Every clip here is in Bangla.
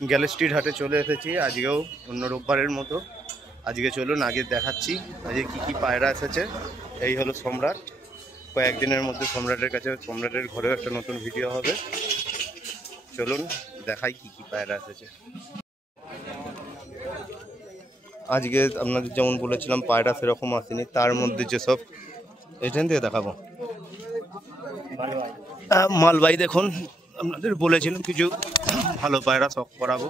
গ্যালেস্ট্রিট হাটে চলে এসেছি আজকেও অন্য রোববারের মতো। আজকে চলুন আগে দেখাচ্ছি আজকে কি পায়রা এসেছে। এই হলো সম্রাট। কয়েকদিনের মধ্যে সম্রাটের কাছে সম্রাটের ঘরেও একটা নতুন ভিডিও হবে। চলুন দেখাই কি পায়রা এসেছে। আজকে আপনাদের যেমন বলেছিলাম পায়রা সেরকম আসেনি, তার মধ্যে যেসব এখান থেকে দেখাবো মালবাই। দেখুন আপনাদের বলেছিলাম কিছু ভালো পায়রা শখ করাবো,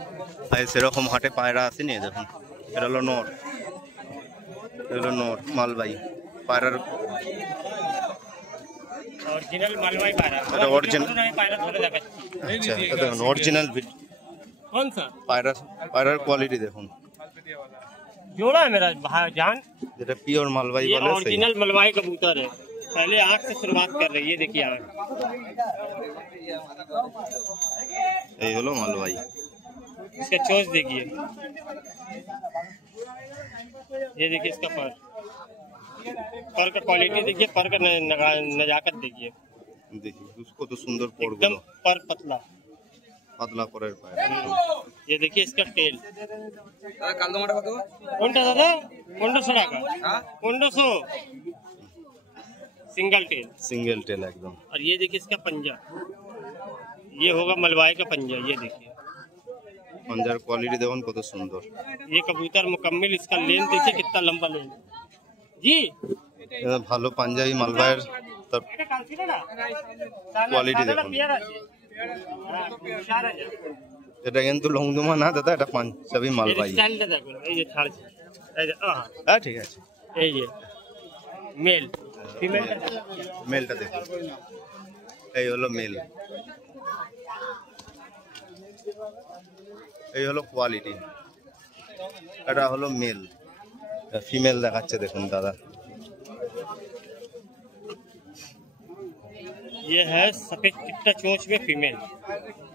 আর সেরকম হাটে পায়রা আসেনি। দেখুন এটা হলো নর, এটা হলো নর মালবাই পায়রার ओरिजिनल मालवाई पायरा। এটা অরিজিনাল पायरा थोड़ा देखाচ্ছি। আচ্ছা এটা দেখুন অরিজিনাল कौन सा পায়রার কোয়ালিটি দেখুন। जोड़ा है मेरा जान, যেটা পিওর মালবাই ये বলে সেই। ओरिजिनल मलवाई कबूतर है। पहले आँख से शुरुआत कर रही है, ये देखिए आँख। এই হলো মালবাই। इसका चोंच देखिए, ये देखिए इसका पर का क्वालिटी देखिए, पर का नजाकत देखिए। देखिए उसको तो सुंदर पोर एकदम पर पतला পাতলা পরের পায়রা। ये देखिए इसका टेल। कोंडा दादा 1500 টাকা, 1500 सिंगल टेल। सिंगल टेल एकदम। और ये देखिए इसका पंजा, ये होगा मलवाई का पंजा। ये देखिए पंजार क्वालिटी देखो कत सुंदर। ये कबूतर मुकम्मल, इसका लेन देखिए कितना लंबा लेन जी। ভালো পাঞ্জাবি মালবাইয়ের কোয়ালিটি দেখুন। এটা কিন্তু লংদুমা না দাদা, এটা পাঞ্জাবি মালবাই। স্টাইলটা দেখুন, এই যে ছাড়ছে, এই যে হ্যাঁ ঠিক আছে। এই যে মেল ফিমেলটা, মেলটা দেখুন। এই হলো মেল, এই হলো কোয়ালিটি। এটা হলো মেল, ফিমেল দেখাচ্ছে দেখুন दादा। ये है सफेद चिट्टा चोंच में फीमेल।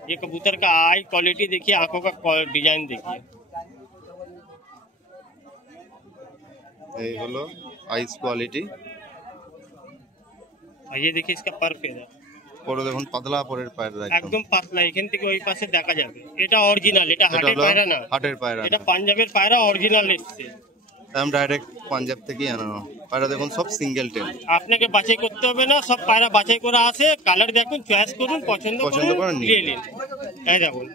ये कबूतर का आई क्वालिटी देखिए, आंखों का डिजाइन देखिए। এই হলো আইস কোয়ালিটি। और ये देखिए इसका पर फेदा পরে দেখুন পাতলা পরের পায়রা একদম পাতলা, এখান থেকে ওই পাশে দেখা যাবে। এটা অরিজিনাল, এটা হাটের পায়রা না, হাটের পায়রা। এটা পাঞ্জাবের পায়রা অরিজিনাল এসছে। আমি ডাইরেক্ট পাঞ্জাব থেকেই আনানো পায়রা। দেখুন সব সিঙ্গেল টেল, আপনাকে বাছাই করতে হবে না, সব পায়রা বাছাই করা আছে। কালার দেখুন, চয়েস করুন, পছন্দ করুন, নিয়ে নিন। এই দেখুন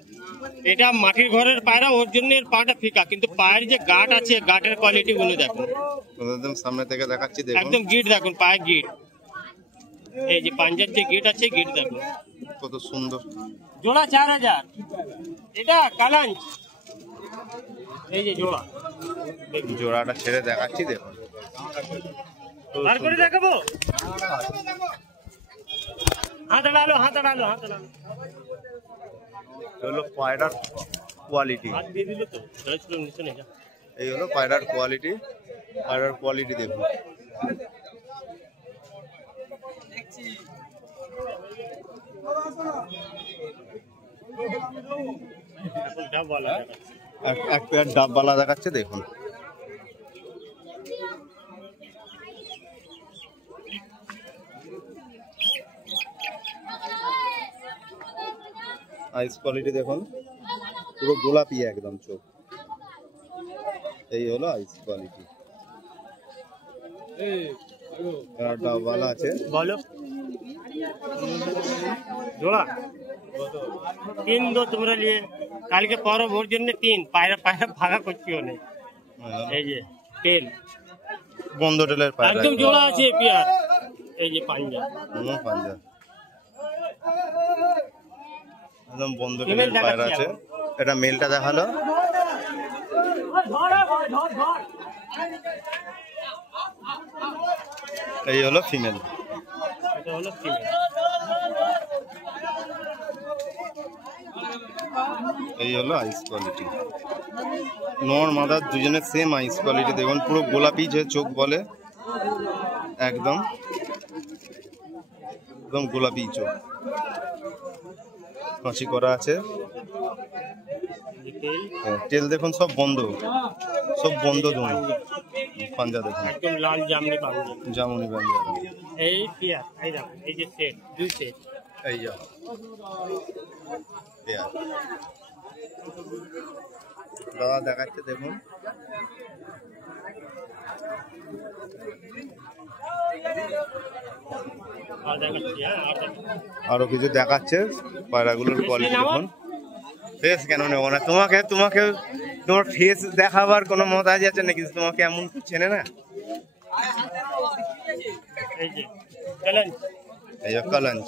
এটা মাটির ঘরের পায়রা, ওর জন্য এর পাটা ফিকা, কিন্তু পায়ের যে গাঁট আছে, গাঁটের কোয়ালিটি গুলো দেখুন। একদম সামনে থেকে দেখাচ্ছি দেখুন। একদম গিট দেখুন, পায়ের গিট, এই যে পাঞ্জাব যে গিট আছে, গিট দেখুন কত সুন্দর। জোড়া 4000। এটা কালাঞ্চ, এই যে জোড়া, জোড়াটা ছেড়ে দেখাচ্ছি দেখুন। আর করে দেখাবো, হাত ডালো, হাত ডালো, হাত ডালো। হলো পায়রার কোয়ালিটি। হাত দিয়ে দিল তো, ছেড়েছিল নিচে নেই। এই হলো পায়রার কোয়ালিটি। পায়রার কোয়ালিটি দেখুন। এক পেয়ার ডাববালা দেখাচ্ছে দেখুন। আইস কোয়ালিটি দেখুন, পুরো গোলাপি একদম চোখ। এই হলো আইস কোয়ালিটি। ডাববালা আছে, বলো জোড়া 3 दो তোমরা নিয়ে কালকে পর ভোর জন্য 3 পায়রা পায়রা ভাগা করছিও না। এই যে টেল, বন্ধ টেলের পায়রা একদম জোড়া আছে পিয়ার। এই যে পাঞ্জা, পাঞ্জা একদম বন্ধ টেলের পায়রা আছে। এটা মেলটা দেখালো। এই হলো ফিমেল, এটা হলো ফিমেল। এই হলো আইস কোয়ালিটি। নর মাদার দুজনের সেম আইস কোয়ালিটি দেখুন, পুরো গোলাপি যে চোখ বলে, একদম একদম গোলাপি চোখ, কাঁচি করা আছে। টেল দেখুন সব বন্ধ, সব বন্ধ। ধুন পাঞ্জা দেখুন, একদম লাল জামনি পাঞ্জা, জামুনি পাঞ্জা। এই পিয়ার, এই দেখুন এই যে সেট, দুই সেট। এই যা পেয়ার। দাদা দেখাচ্ছে দেখুন। আর দেখাচ্ছি, হ্যাঁ আর দেখাচ্ছি। আরো কিছু দেখাচ্ছে পায়রাগুলোর কোয়ালিটি দেখুন। ফেস কেন নেবো না, তোমাকে তোমাকে তোমার ফেস দেখাবার কোনো মতাজ আছে নাকি? তোমাকে এমন চেনে না। এই যে চলেন, এই যে কালাঞ্চ,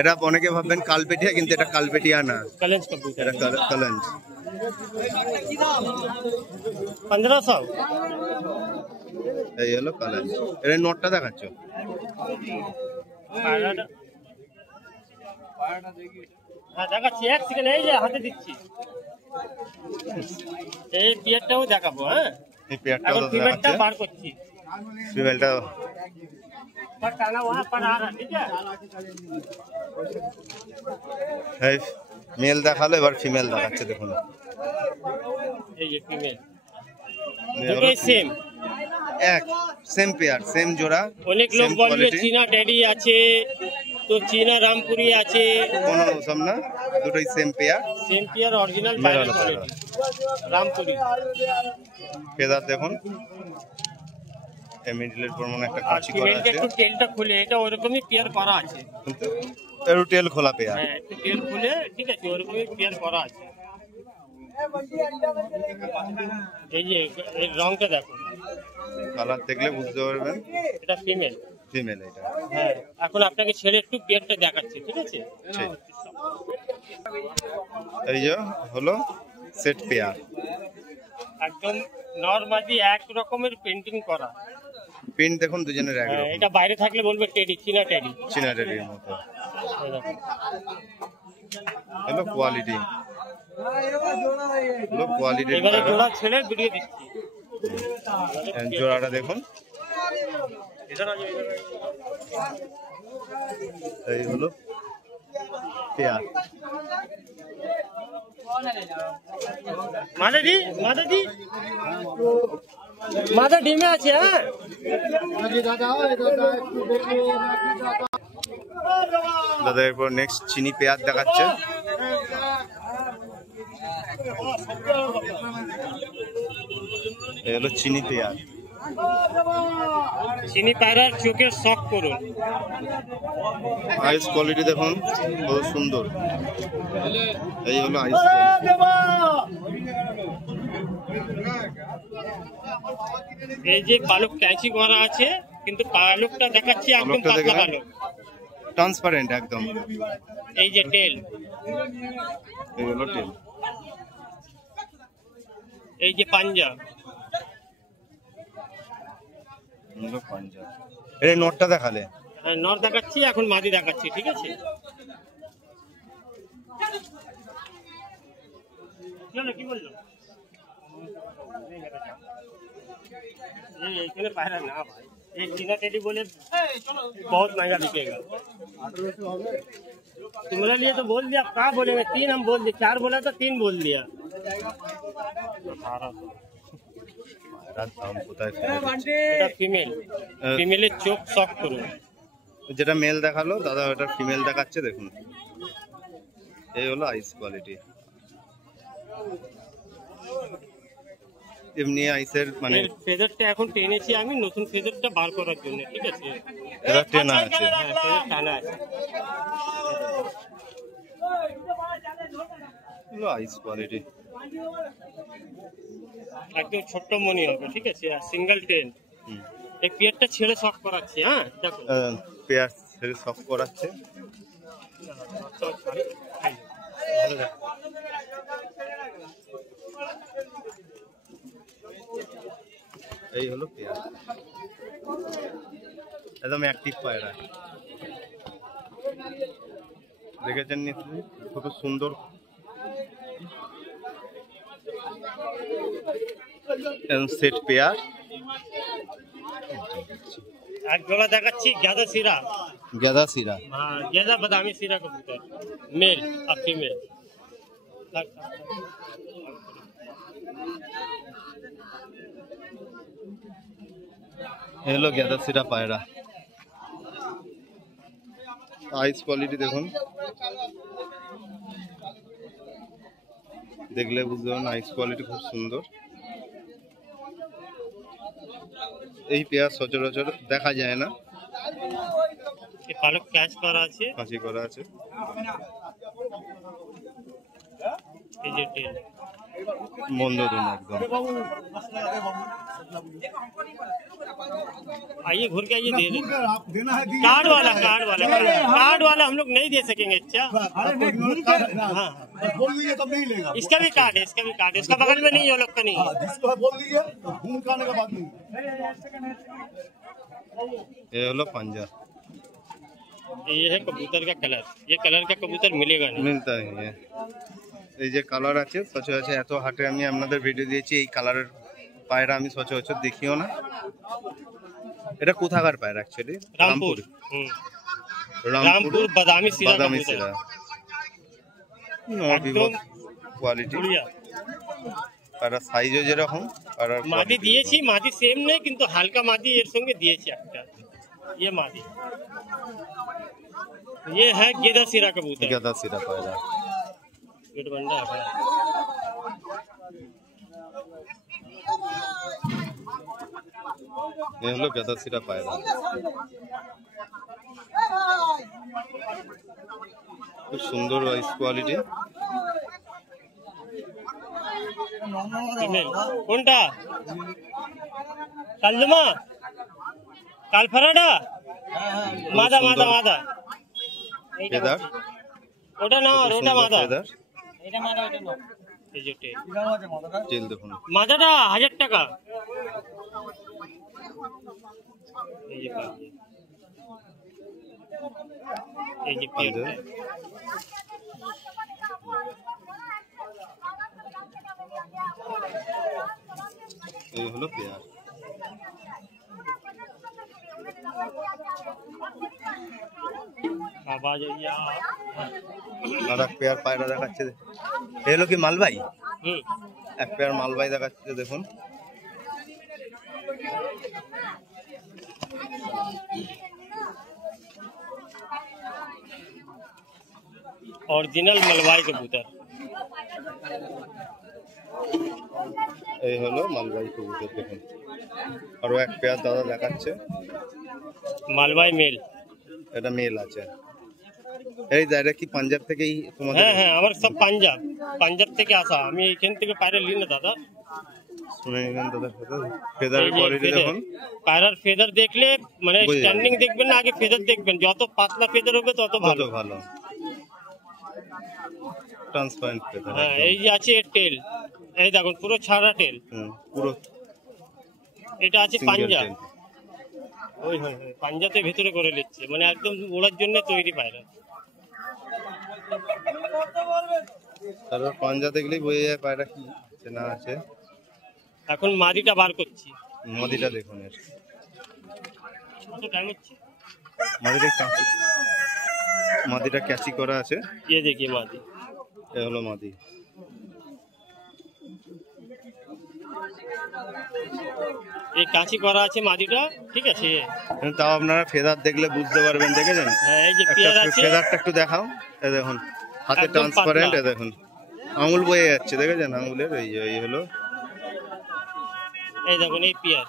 এটা অনেকে ভাববেন কালপেটিয়া, কিন্তু এটা কালপেটিয়া না, कलेंस कबूतर এটা কালাঞ্চ। 1500। এই হলো কালাঞ্চ। এর নোটটা দেখাচ্ছ। পায়রাটা হ্যাঁ দেখাচ্ছি, এক সেকেন্ড, এই যে হাতে দিচ্ছি। এই পিয়ারটাও দেখাবো, হ্যাঁ এই পেয়ারটা এখন তো ফিমেলটা দেখাচ্ছে। বার করছি। ফিমেলটা पर टाना वहाँ पर आ रहा, ठीक है। এই মেল দেখালো, এবার ফিমেল দেখাচ্ছে দেখুন। এই যে ফিমেল, এই হলো দুটোই সেম। এক সেম পেয়ার, সেম জোড়া, অনেক লোক সেম বলবে কোয়ালিটি, চীনা ড্যাডি আছে, তো চীনা রামপুরি আছে, কোনো সব না, দুটোই same pair. Same pair original male পায়রা হলো কোয়ালিটি রামপুরি। ফেদার দেখুন, এই মিডলের পর মনে একটা আর কাঁচি করা ফিমেলটা আছে, একটু টেলটা খুলে, এটা ওরকমই পেয়ার করা আছে। কিন্তু এর টেল খোলা পেয়ার। হ্যাঁ একটু টেল খুলে, ঠিক আছে, ওরকমই পেয়ার করা আছে। এই যে এর রংটা দেখো, কালার দেখলে বুঝতে পারবেন এটা ফিমেল। ফিমেল এটা। হ্যাঁ এখন আপনাকে ছেড়ে একটু পেয়ারটা দেখাচ্ছি, ঠিক আছে। ঠিক। এই যে হলো সেট পেয়ার, একদম নরমালি এক রকমের পেন্টিং করা। প্রিন্ট দেখুন দুজনের হ্যাঁ, একরকম, এটা বাইরে থাকলে বলবে টেডি, চীনা টেডি। চিনারের মতো। এই দেখো। হলো কোয়ালিটি, হলো কোয়ালিটির এবারে জোড়া ছেড়ে বেরিয়ে দিচ্ছি। জোড়াটা দেখুন। এই হলো পেয়ার। মাদাদি মাদাদি মাদা ডিমে আছে, হ্যাঁ দাদা এরপর নেক্সট চিনি পেয়ার দেখাচ্ছে। এই হলো চিনি পেয়ার। চিনি পায়রার চোখের শখ করুন। আইস কোয়ালিটি দেখুন, খুব সুন্দর। এই হলো আইস। এই যে পালক ক্যাঁচি করা আছে, কিন্তু পালকটা দেখাচ্ছি একদম পালকটা পাতলা দেখে পালক। ট্রান্সপারেন্ট একদম। এই যে টেল, এই হলো টেল। এই যে পাঞ্জা, হলো পাঞ্জাব। এই নোটটা দেখালে। হ্যাঁ নর দেখাচ্ছি, এখন মাদি দেখাচ্ছি, ঠিক আছে। কি বললো? এইখানে পায়রা না ভাই, এই चीना टेडी बोले बहुत महंगा बिकेगा। तुम्हारे लिए तो बोल दिया, कहाँ बोलेंगे, 3 हम बोल दिए, 4 बोला तो 3 बोल दिया। দাম কোথায় ফেলে দিচ্ছে? এটা ফিমেল, ফিমেলের চোখ শক করুন। যেটা মেল দেখালো দাদা, ওটা ফিমেল দেখাচ্ছে দেখুন। এই হলো আইস কোয়ালিটি। এমনি আইসের মানে ফেদারটা এখন টেনেছি আমি, নতুন ফেদারটা বার করার জন্য, ঠিক আছে। এটা টেনা আছে। হ্যাঁ ফেদার টানা আছে। হলো আইস কোয়ালিটি। একদম ছোট্ট মনি হবে, ঠিক আছে, আর সিঙ্গেল টেন। এই পিয়ারটা ছেড়ে শক করাচ্ছি, হ্যাঁ দেখো। পেয়ার ছেড়ে সফ করাচ্ছে। ভালো দেখো। এই হলো পেয়ার, একদম অ্যাক্টিভ পায়রা। দেখেছেন নিশ্চয়ই, খুব সুন্দর। Set pair. এক জোড়া দেখাচ্ছি গাদা সিরা, গাদা সিরা। हाँ गेंदा बादामी सिरा कबूतर, मेल और फीमेल। হলো গাদা সিরা পায়রা। আইস কোয়ালিটি দেখুন, দেখলে বুঝতে পারবেন আইস কোয়ালিটি খুব সুন্দর। এই পেয়ার সচরাচর দেখা যায় না। পালক ক্যাচ করা আছে, কাঁচি করা আছে। এই যে টেল মন্দ দিন একদম। आइए घूर के आइए, दे दे। कार्ड वाला हम लोग नहीं दे सकेंगे। अच्छा हाँ, बोल दीजिए तब नहीं लेगा। इसका भी कार्ड है, इसका बगल में नहीं है, वो लोग का नहीं है। जिसको है बोल दीजिए, घूम के आने का बात नहीं। ये হলো পাঞ্জা। ये है कबूतर का कलर, ये कलर का कबूतर मिलेगा नहीं। মিলতা নেই। এই যে কালার আছে সচরাচর এত হাটে আমি আপনাদের ভিডিও দিয়েছি, এই কালারের পায়রা আমি সচরাচর দেখিও না। এটা কোথাকার পায়রা অ্যাকচুয়ালি? रामपुर রামপুর बादामी सिरा বাদামি कबूतर। সিরা। বিভৎস কোয়ালিটি। बढ़िया। পায়রা সাইজও যেরকম পায়রার মাদি quality দিয়েছি, মাদি সেম নেই কিন্তু হালকা মাদি এর সঙ্গে দিয়েছি একটা। ये मादी, ये है गेदा सिरा कबूतर। গাদা সিরা পায়রা। पेट बंडा है। এই হলো গাদা সিরা পায়রা। খুব সুন্দর আইস কোয়ালিটি। ফিমেল কোনটা? কালদমা, কালফারাডা, মাদা মাদা মাদা। ফেদার ওটা না, আর ওটা মাদা। ফেদার এটা মাদা, ওটা না। এই যে টেল। জেল দেখুন। মাদাটা 1000 টাকা। এই যে পাঞ্জা, এই যে পাঞ্জা। পেয়ার। এই হলো পেয়ার। आवाज आई है। আর এক পেয়ার পায়রা দেখাচ্ছে। এই হলো কি মালবাই? हम्म, এক পেয়ার মালবাই দেখাচ্ছে দেখুন। ओरिजिनल मलबाई कबूतर। এই হলো মালবাই কবুতর দেখুন। আরো এক পেয়ার দাদা দেখাচ্ছে। মালবাই মেল। এটা মেল আছে। এই দাদা কি পাঞ্জাব থেকেই তোমাদের? হ্যাঁ হ্যাঁ, আমার সব পাঞ্জাব থেকে আসা। আমি এখান থেকে পায়রা নিই না দাদা। শুনে নিলেন দাদা ফেদার এই যে কোয়ালিটি feather, দেখুন। পায়রার ফেদার দেখলে মানে বোঝা যাবে। স্ট্যান্ডিং দেখবেন না, আগে ফেদার দেখবেন। যত পাতলা ফেদার হবে তত কত ভালো। ভালো ট্রান্সপারেন্ট ফেদার। হ্যাঁ, এই যে আছে টেল, এই দেখুন পুরো ছাড়া টেল। পুরো এটা আছে সিঙ্গেল পাঞ্জা। টেল। ওই হয় পাঞ্জাতে ভেতরে করে নিচ্ছে, মানে একদম ওড়ার জন্য তৈরি পায়রা। তারপর পাঞ্জা দেখলেই বোঝা যায় পায়রা কি আছে না আছে। এখন মাদিটা বার করছি। মাদিটা দেখুন। এর কত টাইম হচ্ছে? মাদিটা ক্যাচি করা আছে। ये देखिए मादी। এ হলো মাদি। এই কাঁচি করা আছে মাদিটা, ঠিক আছে। তাও আপনারা ফেদার দেখলে বুঝতে পারবেন। দেখেছেন হ্যাঁ, এই যে পেয়ার আছে। ফেদারটা একটু দেখাও। এ দেখুন হাতে একদম ট্রান্সপারেন্ট। পাতলা। এ দেখুন আঙুল বয়ে যাচ্ছে, দেখেছেন আঙুলের। এই হলো এই দেখুন এই পেয়ার।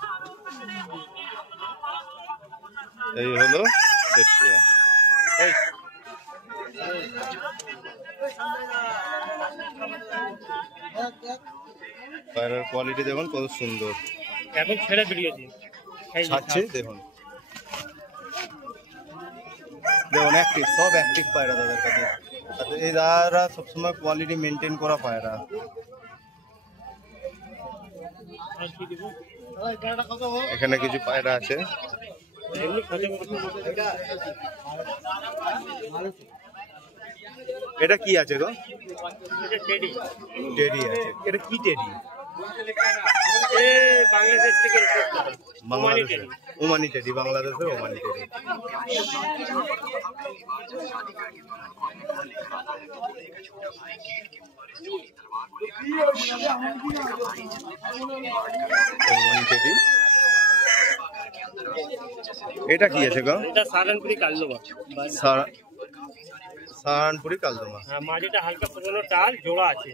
এই হলো সেট পেয়ার। এই পায়রার কোয়ালিটি দেখুন কত সুন্দর। এখন ছেড়ে বেরিয়েছি। এই যে ছাড়ছে দেখুন। দেখুন অ্যাক্টিভ, সব অ্যাক্টিভ পায়রা তাদের কাছে। আর এই দাদারা সবসময় কোয়ালিটি মেনটেন করা পায়রা। আর কি দিব? এখানে কিছু পায়রা আছে। এমনি খোঁজে করতে। এটা কি আছে গো? এটা টেডি। টেডি আছে। এটা কি টেডি? এ বাংলাদেশ থেকে import করা। ওমানি বাংলাদেশে টেডি। ওমানি টেডি, বাংলাদেশের ওমানি টেডি। Omani teddy. এটা কি আছে গো? এটা সাহারানপুরি কালদমা। সাহারানপুরি কালদমা। হ্যাঁ, মাটিটা হালকা পুরনো টাল জোড়া আছে।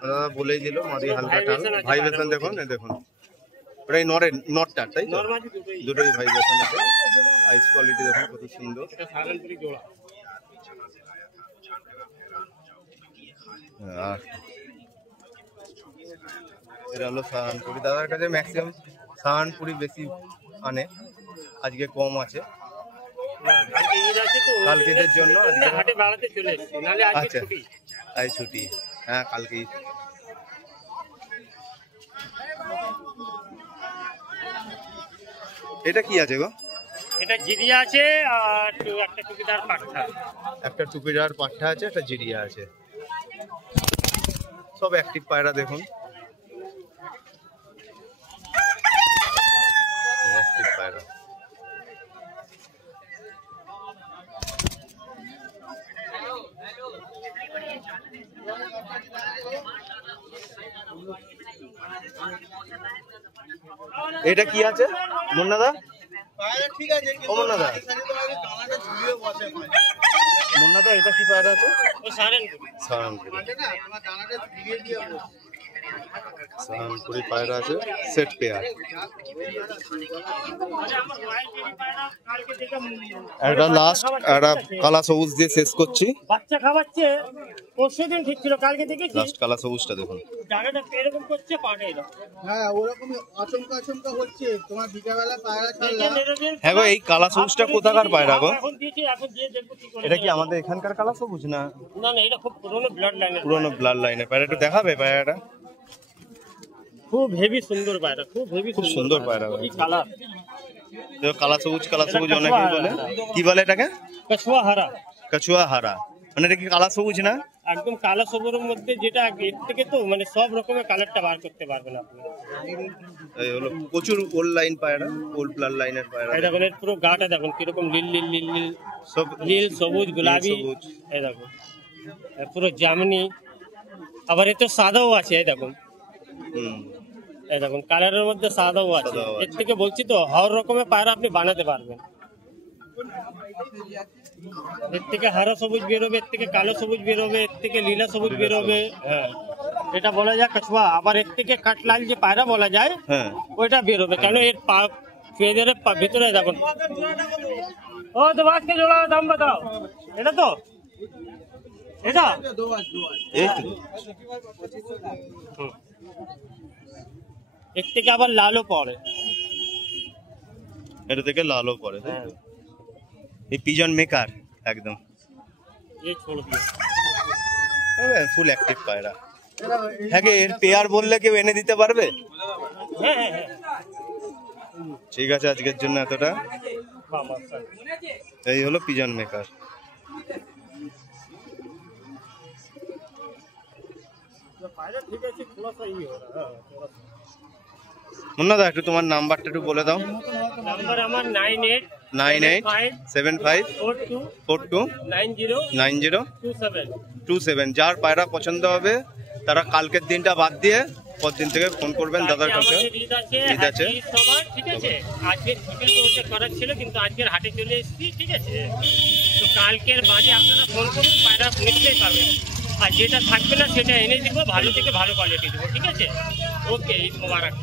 দাদা বলেই দিল মাদি হালকা টান, ভাইব্রেশন দেখুন, এই দেখুন ওটাই নটটা, তাই তো? নরমালি দুটোই। দুটোই ভাইব্রেশন আছে। আইস কোয়ালিটি দেখুন কত সুন্দর। এটা সাহারানপুরি জোড়া। আর এটা হলো সাহারানপুরি। দাদার কাছে ম্যাক্সিমাম সাহারানপুরি বেশি আনে, আজকে কম আছে। কালকে ঈদ আছে তো, কালকে ঈদের জন্য আজকে হাটে বেড়াতে চলে এসেছি, নাহলে আজকে আচ্ছা ছুটি। আজ ছুটি, হ্যাঁ কালকে ঈদ। এটা কি আছে গো? এটা জিরিয়া আছে আর একটা টুকিদার পাঠা। একটা টুপিদার পাঠা আছে, একটা জিরিয়া আছে। সব অ্যাক্টিভ পায়রা দেখুন, অ্যাক্টিভ পায়রা। এটা কি আছে মুন্নাদা? ও মুন্নাদা, মুন্নাদা এটা কি পায়রা আছে? ও সাহারানপুরি। সাহারানপুরি, সাহারানপুরি পায়রা আছে, সেট পেয়ার। একটা লাস্ট একটা কালা সবুজ দিয়ে শেষ করছি। বাচ্চা খাওয়াচ্ছে, পরশুদিন ঠিক ছিল, কালকে দেখেছি লাস্ট কালা সবুজটা দেখুন। জায়গাটা এরকম করছে, পাটে এরকম। হ্যাঁ ওরকম আচমকা আচমকা হচ্ছে। তোমার বিকালবেলা পায়রা ছাড়লাম। হ্যাঁ গো, এই কালা সবুজটা কোথাকার পায়রা গো? এখন দিয়েছি, এখন দিয়ে দেখবো কি করে। এটা কি আমাদের এখানকার কালা সবুজ না না না, এটা খুব পুরোনো ব্লাড লাইনের। পুরোনো ব্লাড লাইনের পায়রা? একটু দেখাবে পায়রাটা? খুব হেভি সুন্দর পায়রা, খুব হেভি খুব সুন্দর পায়রা। কি কালার, দেখো কালা সবুজ অনেকেই বলে। কি বলে এটাকে? কছুয়া হারা। কচুয়া হারা, মানে এটা কি কালা সবুজ না? একদম কালো সবুজের মধ্যে, যেটা এর থেকে তো মানে সব রকমের কালারটা বার করতে পারবেন আপনি। এই হলো প্রচুর ওল্ড লাইন পায়রা, ওল্ড ব্লাড লাইনের পায়রা। এই দেখুন, এর পুরো গাটা দেখুন কিরকম নীল নীল নীল নীল, সব নীল সবুজ গোলাপি। সবুজ। এই দেখুন এর পুরো জামনি, আবার এ তো সাদাও আছে। এই দেখুন, হুম, এই দেখুন কালারের মধ্যে সাদাও আছে। সাদাও আছে। এর থেকে বলছি তো, হর রকমের পায়রা আপনি বানাতে পারবেন। এর থেকে হারা সবুজ বেরোবে, এর থেকে কালো সবুজ বেরোবে, এর থেকে লীলা সবুজ বেরোবে। হ্যাঁ, এটা বলা যায় কছুয়া। আবার এর থেকে কাঠলাল যে পায়রা বলা যায়, হ্যাঁ ওইটা বেরোবে, কেন এর পা ফেদারের ভিতরে দেখুন। ও তো আজকে জোড়া দাম বাতাও। এটা তো এটা এই তো। এর থেকে আবার লালও পড়ে। এটা থেকে লালও পড়ে, তাই হ্যাঁ, তো? এই পিজন মেকার একদম এই ছোট দিয়ে ফুল অ্যাক্টিভ পায়রা। হ্যাঁ গে, এর পেয়ার বললে কেউ এনে দিতে পারবে? হ্যাঁ হ্যাঁ হ্যাঁ। ঠিক আছে, আজকের জন্য এতটা। বাবা, এই হলো পিজন মেকার। पायरा ठीक है, थोड़ा सा ही हो रहा है, थोड़ा सा। মুন্নাদা একটু তোমার নাম্বারটা একটু বলে দাও। नंबर हमारा 98 9875 42 42 90 90 27। 27। যার পায়রা পছন্দ হবে তারা কালকের দিনটা বাদ দিয়ে পর দিন থেকে ফোন করবেন দাদার কাছে। ঈদ আছে, ঈদ আছে। ঈদ সবার, ঠিক আছে। আজকে ছুটি তো ওটা করার ছিল, কিন্তু আজকের হাটে চলে এসেছি, ঠিক আছে। তো কালকের বাদে আপনারা ফোন করুন, পায়রা নিশ্চয়ই পাবেন। আর যেটা থাকবে না সেটা এনে দিব, ভালো থেকে ভালো কোয়ালিটি দেবো, ঠিক আছে। ওকে, ঈদ মোবারক।